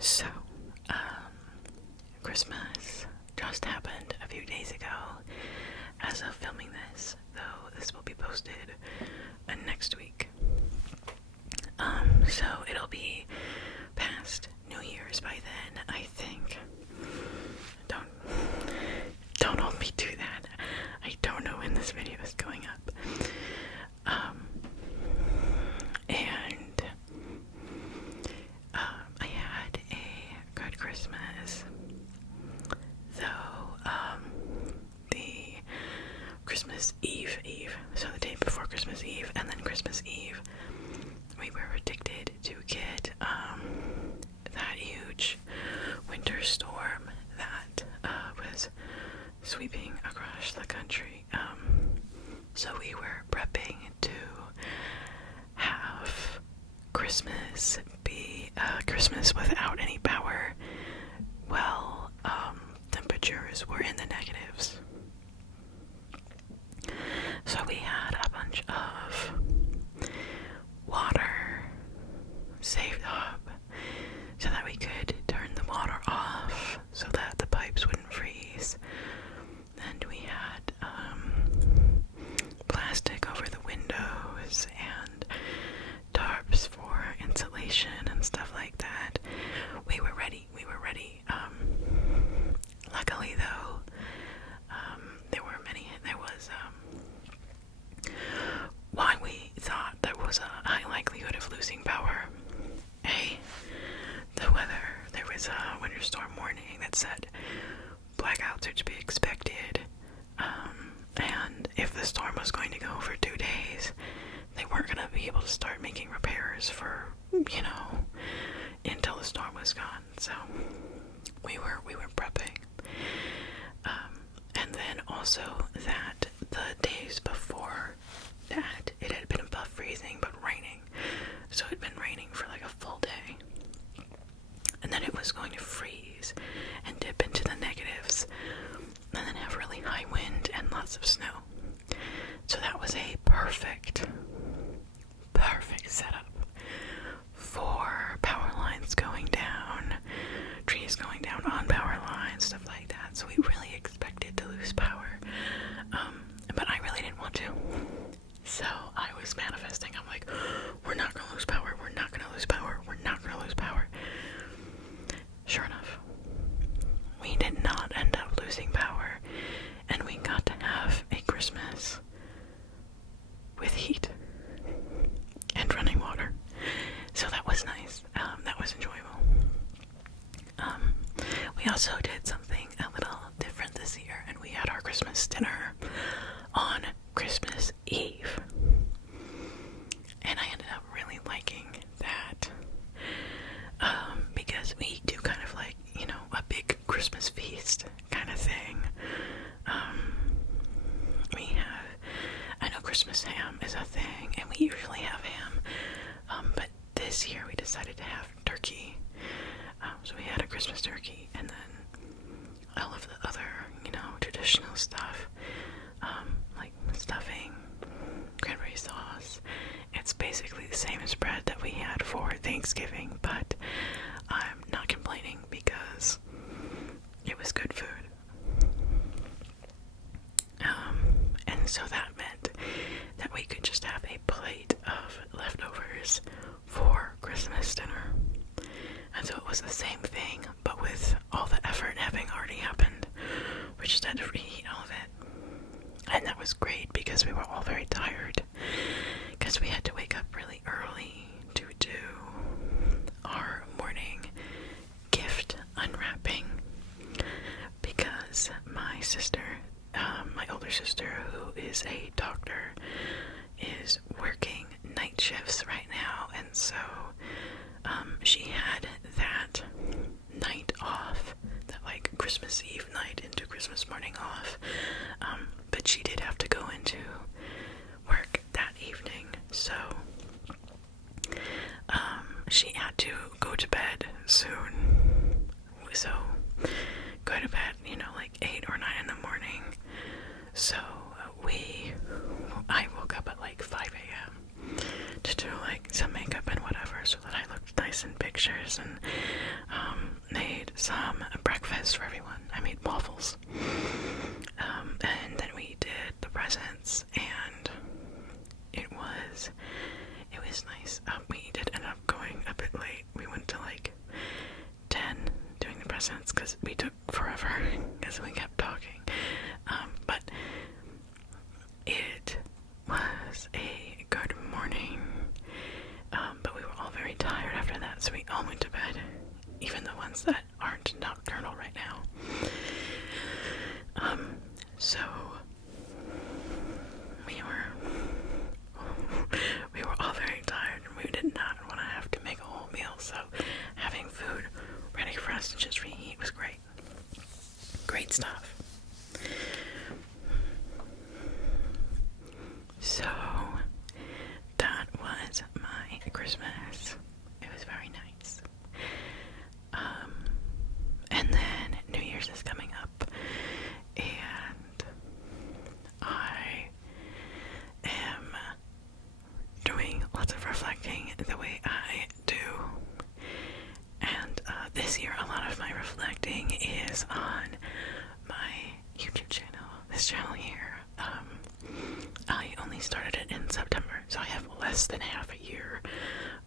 So, Christmas just happened a few days ago as of filming this, though this will be posted next week. So it'll be past New Year's by then, I think. Don't hold me to that. I don't know when this video is going up. I had a good Christmas, though, the Christmas Eve, so the day before Christmas Eve, and then Christmas Eve, we were predicted to get, that huge winter storm that, was sweeping across the country. So we were prepping to have Christmas be Christmas without any power. Well, temperatures were in the negatives. So we had a bunch of water saved up so that we could turn the water off so that the pipes wouldn't freeze. And we had plastic over the windows and tarps for insulation and stuff like that. We were ready. Luckily though, there was why we thought there was a high likelihood of losing power. The weather, there was a winter storm warning that said blackouts are to be expected, and if the storm was going to go for 2 days, they weren't going to be able to start making repairs for, until the storm was gone. So we were prepping. And then also that the days before that, it had been above freezing but raining. So it had been raining for like a full day. And then it was going to freeze and dip into the negatives, and then have really high wind and lots of snow. So that was a perfect setup for power lines going down, trees going down on power lines, stuff like that. So we really expected to lose power, but I really didn't want to. So I was manifesting. I'm like, we're not gonna lose power. We're not gonna lose power. We're not gonna lose power. Sure enough, we did not end up losing power, and we got to have a Christmas with heat and running water. So that was nice. That was enjoyable. We also did something a little different this year, and we had our Christmas dinner on Christmas Eve. And I ended up really liking that, because we do kind of like, a big Christmas feast kind of thing. I know Christmas ham is a thing, and we usually have ham, but this year we decided to have turkey. So we had a Christmas turkey, and then all of the other, traditional stuff, like stuffing, cranberry sauce. It's basically the same as bread that we had for Thanksgiving, but I'm not complaining because it was good food. And so that meant that we could just have a plate of leftovers for Christmas dinner. And so it was the same thing, but with all the effort having already happened. We just had to reheat all of it. And that was great because we were all very tired, because we had to wake up really early to do our morning gift unwrapping, because my sister, my older sister, who is a doctor, is working night shifts right now, and so she had that night off, that like Christmas Eve night into Christmas morning off, but she did have to go into work that evening, so she had to go to bed soon. So go to bed, like 8 or 9 in the morning. So I woke up at like 5 a.m. to do like some makeup and whatever, so that I looked nice in pictures, and some breakfast for everyone. I made waffles. And then we did the presents, and it was nice. We did end up going a bit late. We went to like 10 doing the presents because we took forever because we kept talking. But it was a good morning. But we were all very tired after that, so we all went to bed, even the ones that aren't nocturnal right now. So we were all very tired, and we did not want to have to make a whole meal, so having food ready for us to just reheat was great. Great stuff. So that was my Christmas. It was very nice. And then New Year's is coming up, and I am doing lots of reflecting the way I do. And this year, a lot of my reflecting is on my YouTube channel. This channel here, I only started it in September, so I have less than half a year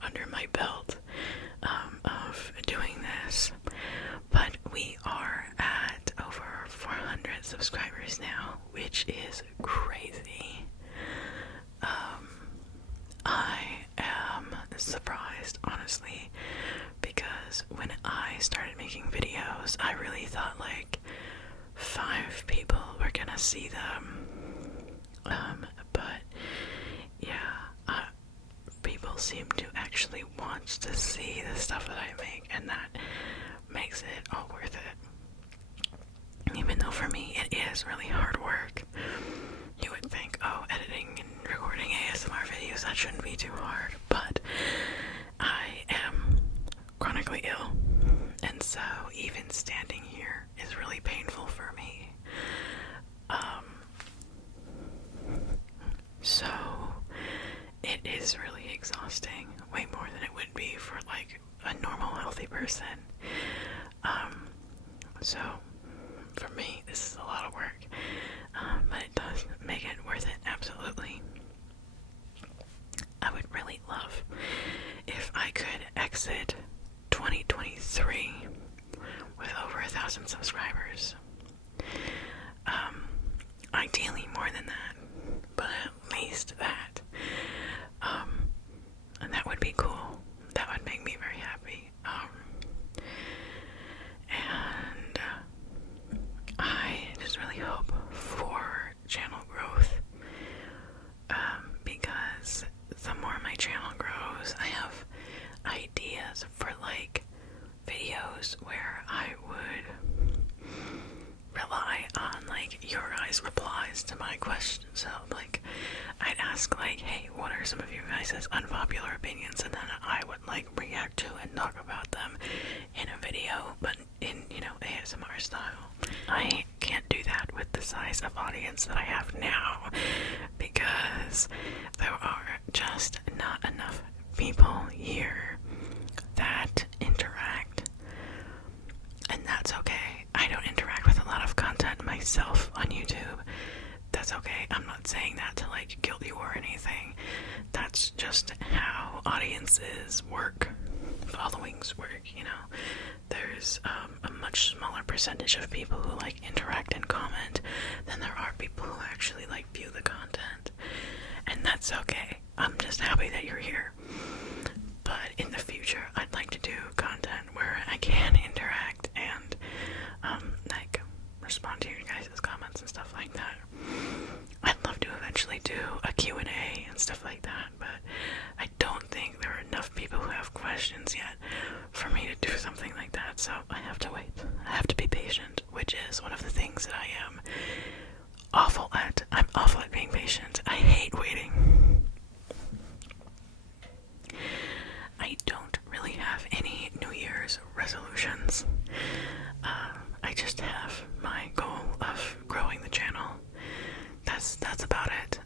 under my belt of doing this. But we are at over 400 subscribers now, which is crazy. I am surprised, honestly, because when I started making videos, I really thought like 5 people were gonna see them. But yeah, people seem to actually want to see the stuff that I make, and that makes it all worth it. Even though for me it is really hard work. You would think, oh, editing and recording ASMR videos, that shouldn't be too hard, but I am chronically ill, and so even standing here is really painful for me. So it is really exhausting, way more than it would be for like a normal healthy person. So for me, this is a lot of work, but it does make it worth it, absolutely. I would really love if I could exit 2023 with over 1,000 subscribers. Ideally more than that, but at least that. And that would be cool. That would make me very happy. And I just really hope for channel growth, because the more my channel grows, I have ideas for like videos where I would rely on like your guys' replies to my questions. So like I'd ask like, hey, what are some of your guys' unpopular opinions, and then I would like react to and talk about them in a video, but in, you know, ASMR style. I can't do that with the size of audience that I have now, because there are just not enough people here that interact, and that's okay. I don't interact with a lot of content myself on YouTube. That's okay. I'm not saying that to like guilt you or anything. That's just how audiences work, followings work, you know. There's a much smaller percentage of people who like interact and comment than there are people who actually like view the content, and that's okay. I'm just happy that you're here. But in the future, I'd like to do content where I can interact and like respond to your guys' comments and stuff like that. I'd love to eventually do a Q&A and stuff like that, but I don't think there are enough people who have questions yet for me to do something like that, so I have to wait. I have to be patient, which is one of the things that I am awful at. I'm awful at being patient. I hate waiting. I don't really have any New Year's resolutions. I just have my goal of growing the channel. That's about it.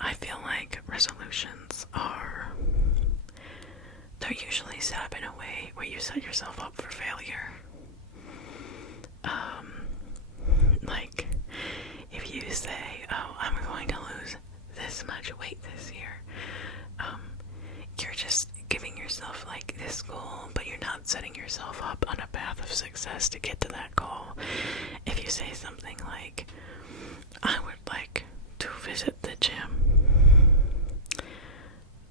I feel like resolutions are, they're they're usually set up in a way where you set yourself up for failure. Like, if you say, oh, I'm going to lose this much weight this year, you're just giving yourself like this goal, but you're not setting yourself up on a path of success to get to that goal. If you say something like, I would like to visit the gym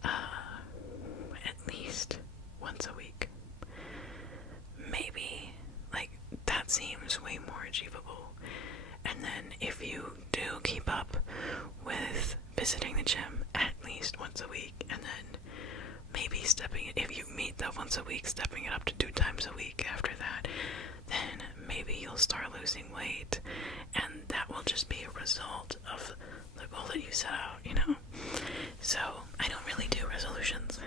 at least once a week, maybe, like, that seems way more achievable. And then if you do keep up with visiting the gym at least once a week, and then maybe if you meet that once a week, stepping it up to 2 times a week after that, then maybe you'll start losing weight, and that will just be a result of the goal that you set out, you know? So, I don't really do resolutions.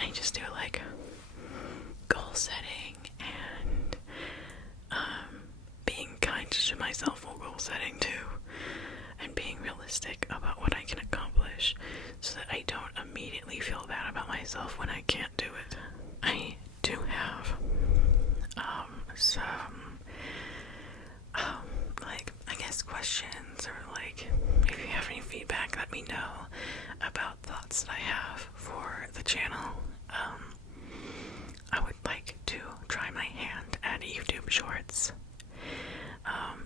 I just do, like, goal setting and, being kind to myself while goal setting, too, and being realistic about what I can accomplish, so that I don't immediately feel bad about myself when I can't do it. I do have some like, I guess, questions, or like, if you have any feedback, let me know about thoughts that I have for the channel. I would like to try my hand at YouTube Shorts.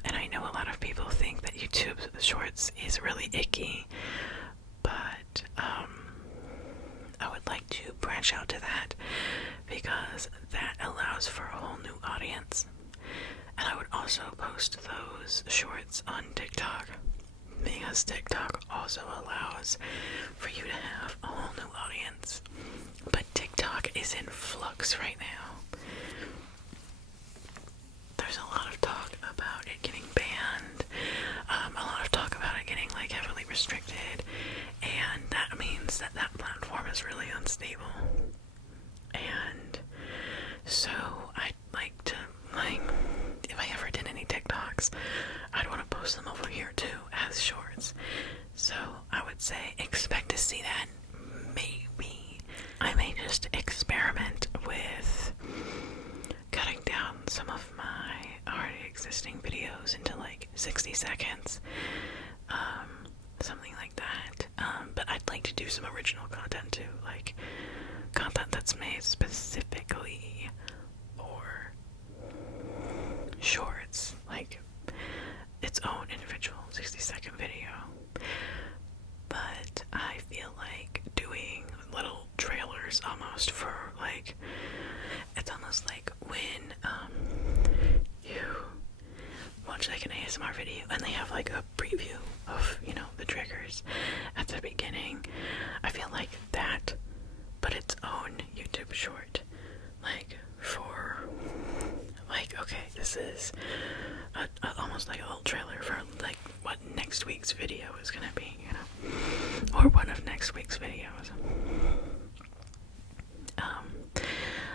And I know a lot of people think that YouTube Shorts is really icky, but I would like to branch out to that, because that allows for a whole new audience. And I would also post those shorts on TikTok, because TikTok also allows for you to have a whole new audience. But TikTok is in flux right now. There's a lot of talk about it getting banned, a lot of talk about it getting, like, heavily restricted, and that means that that platform is really unstable. And so I'd like to, like, if I ever did any TikToks, I'd want to post them over here too as shorts. So I would say expect to see that. Maybe I may just experiment with cutting down some of my already existing videos into like 60 seconds, something like that. But I'd like to do some original content too, like content that's made specifically for shorts, like its own individual 60-second video. But I feel like doing little trailers almost for, like, it's almost like when you watch like an ASMR video and they have like a preview of, you know, the triggers at the beginning. I feel like that, but its own YouTube short, like, for, like, okay, this is almost like a little trailer for, like, what next week's video is gonna be, you know, or one of next week's videos.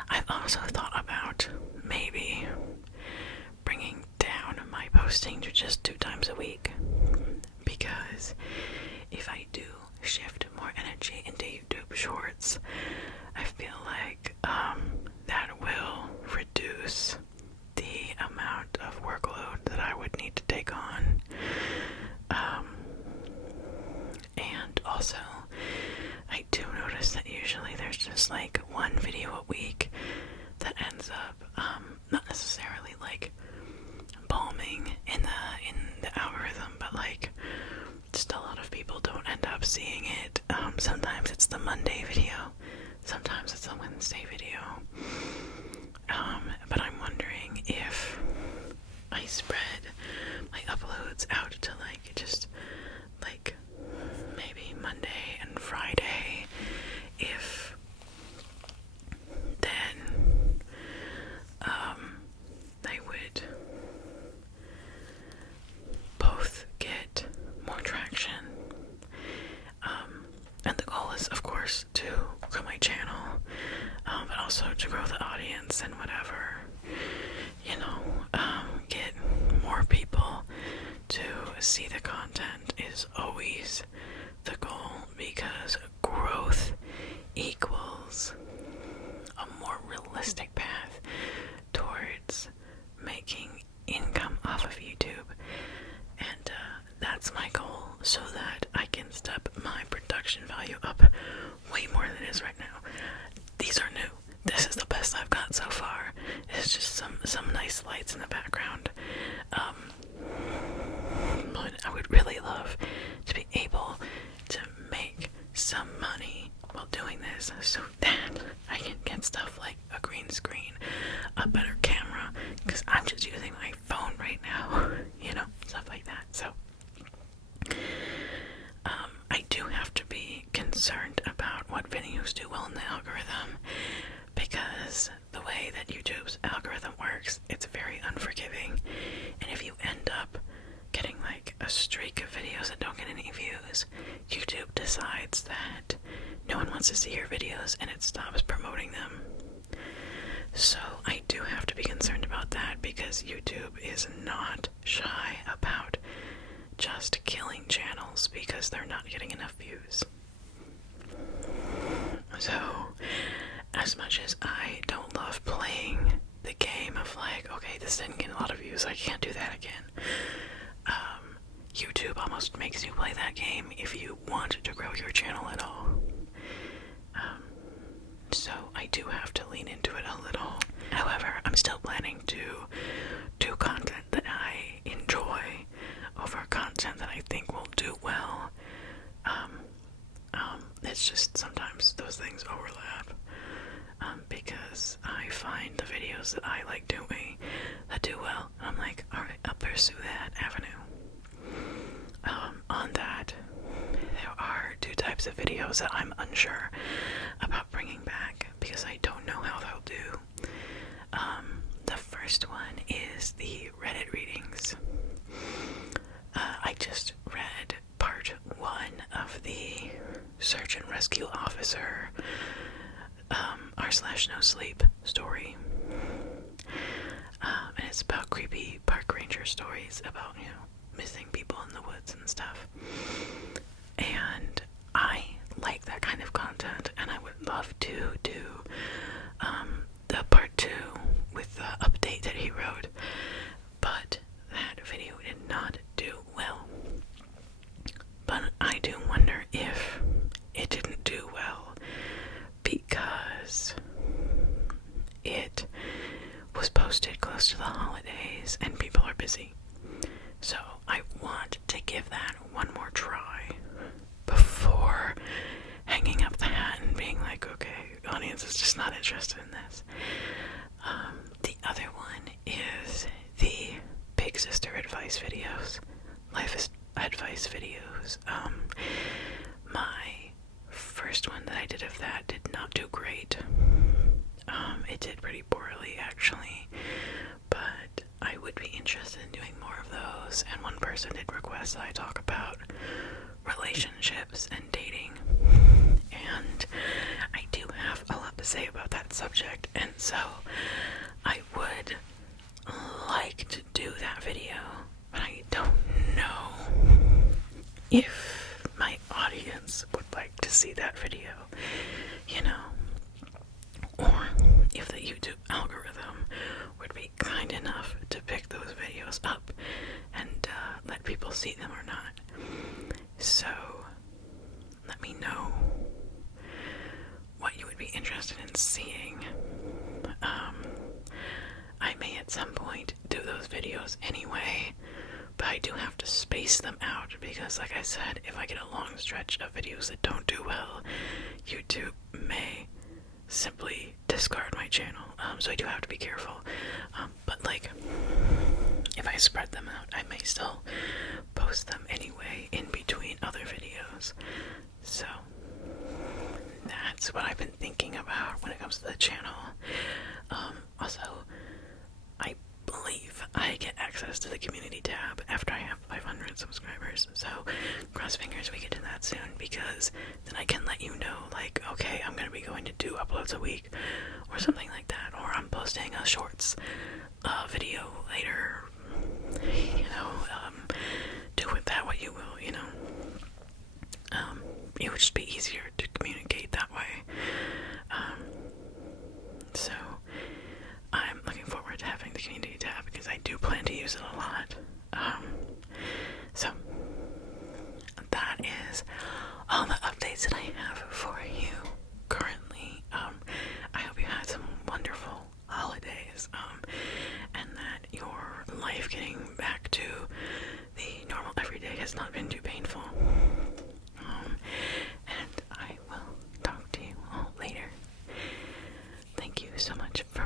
I've also thought about maybe bringing down my posting to just 2 times a week, because if I do shift more energy into YouTube Shorts, I feel like that will reduce the amount of workload that I would need to take on. And also, I do notice that usually there's just like one video a week that ends up not necessarily like bombing in the algorithm, but like just a lot of people don't end up seeing it. Sometimes it's the Monday video, sometimes it's the Wednesday video. But I'm wondering if I spread my uploads out to like just like maybe Monday and Friday, if then I would both get more traction, and the goal is, of course, to grow my channel, but also to grow the audience and whatever, you know, get more people to see the content is always the goal, because growth equals stops promoting them. So I do have to be concerned about that, because YouTube is not shy about just killing channels because they're not getting enough views. So, as much as I don't love playing the game of like, okay, this didn't get a lot of views, I can't do that again. YouTube almost makes you play that game if you want to grow your channel at all. So I do have to lean into it a little. However, I'm still planning to do content that I enjoy over content that I think will do well. It's just sometimes those things overlap. Because I find the videos that I like doing that do well, and I'm like, alright, I'll pursue that avenue. On that, there are two types of videos that I'm unsure about bringing back because I don't know how they'll do. The first one is the Reddit readings. I just read part 1 of the Search and Rescue Officer r/no sleep story. And it's about creepy park ranger stories about, missing people in the woods and stuff. And I like that kind of content, and I would love to do the part 2 with the update that he wrote. But that video did not do well. But I do wonder if it didn't do well because it was posted close to the holidays and people are busy. So I want to give that one more try before hanging up the hat and being like, okay, audience is just not interested in this. The other one is the Big Sister advice videos, life advice videos. My first one that I did of that did not do great. It did pretty poorly, actually, but I would be interested in doing more of those, and one person did request that I talk about relationships and dating, and I do have a lot to say about that subject, and so I would like to do that video, but I don't know if my audience would like to see that video, or if the YouTube algorithm would be kind enough to pick those videos up and let people see them or not. So let me know what you would be interested in seeing. I may at some point do those videos anyway, but I do have to space them out because, like I said, if I get a long stretch of videos that don't do well, YouTube may simply discard my channel. So I do have to be careful. But like, if I spread them out, I may still post them anyway in between other videos. So that's what I've been thinking about when it comes to the channel. Also, I believe I get access to the community tab after I have 500 subscribers, so cross fingers we get to that soon, because then I can let you know, like, okay, I'm going to be going to 2 uploads a week, or something like that, or I'm posting a shorts video later, do with that what you will, it would just be easier to communicate that way. So I'm looking forward to having the community tab because I do plan to use it a lot. So that is all the updates that I have for you currently. I hope you had some wonderful holidays, and that your life getting back to the normal everyday has not been too painful. And I will talk to you all later. Thank you so much for